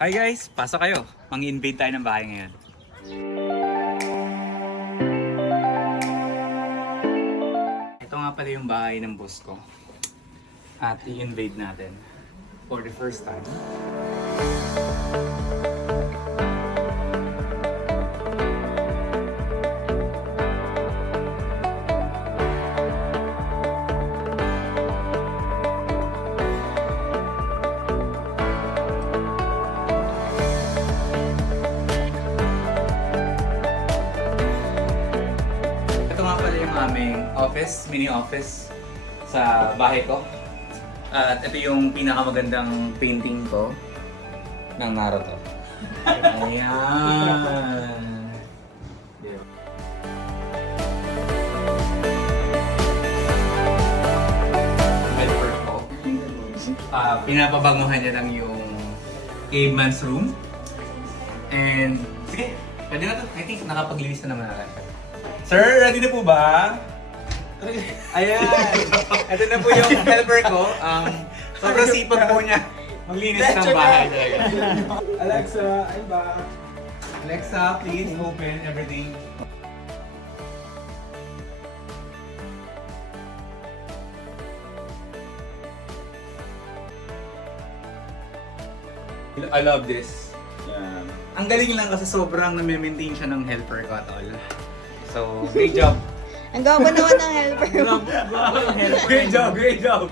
Hi guys! Pasok kayo. Mang-invade tayo ng bahay ngayon. Ito nga pala yung bahay ng boss ko. At i-invade natin. For the first time. Ito nga pala yung aming office, mini office sa bahay ko. At ito yung pinakamagandang painting ko ng Naruto. Ayan! Helper ko. Pinapabanguhan niya lang yung caveman's room. And sige, pwede na to. I think nakapaglinis na naman natin. Sir, ready na po ba? Ayan! Ito na po yung helper ko. Sobrang sipag po niya. Maglinis ng bahay talaga. Alexa, I'm back. Alexa, please open everything. I love this. Yan. Ang galing lang kasi sobrang na-maintain siya ng helper ko at all. So, great job. Ang gwapo naman ng helper mo. Great job, great job.